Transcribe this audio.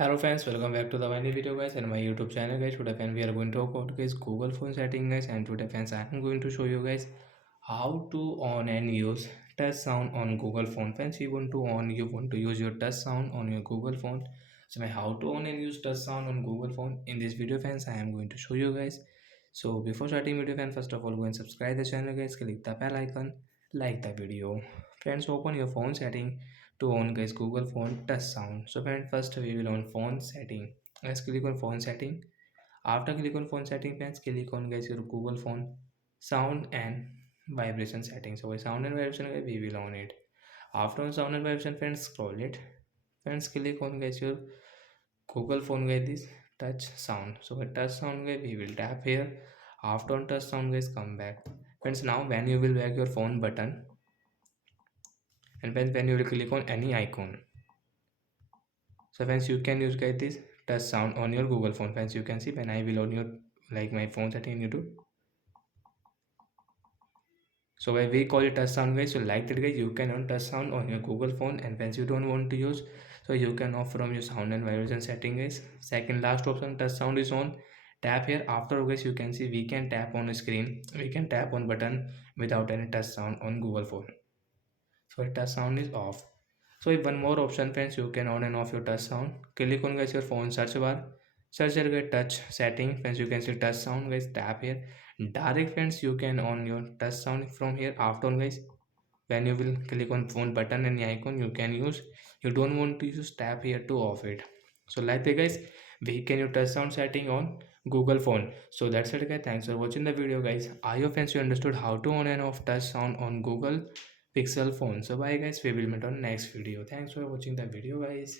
Hello friends, welcome back to the new video guys and my YouTube channel guys. Today friends we are going to talk about guys Google phone setting guys, and today friends I am going to show you guys how to on and use touch sound on Google phone. Friends, you want to use your touch sound on your Google phone. So how to on and use touch sound on Google phone in this video friends I am going to show you guys. So before starting video friends, first of all go and subscribe the channel guys, click the bell icon, like the video. Friends, open your phone setting to on guys Google phone touch sound. So friend, first we will on phone setting. Let's click on phone setting. After click on phone setting friends, click on guys your Google phone sound and vibration settings. So sound and vibration guys, we will on it. After on sound and vibration friends, scroll it. Friends, click on guys your Google phone guys this touch sound. So with touch sound guys, we will tap here. After on touch sound guys, come back. Friends, now when you will back your phone button, and when you will click on any icon, so friends you can use guys this touch sound on your Google phone. Friends, you can see when I will on your like my phone setting YouTube. So when we call it touch sound guys, so like that guys you can on touch sound on your Google phone, and once you don't want to use, so you can off from your sound and vibration setting guys. Second last option touch sound is on. Tap here. After guys you can see we can tap on a screen, we can tap on button without any touch sound on Google phone. So touch sound is off. So if one more option friends, you can on and off your touch sound. Click on guys your phone search bar, search here get touch setting. Friends, you can see touch sound guys, tap here. Direct friends, you can on your touch sound from here. After on guys, when you will click on phone button and the icon, you can use. You don't want to use, tap here to off it. So like that guys, we can use touch sound setting on Google phone. So that's it guys, thanks for watching the video guys. I hope friends you understood how to on and off touch sound on Google Pixel phone. So bye guys, we will meet on next video. Thanks for watching the video guys.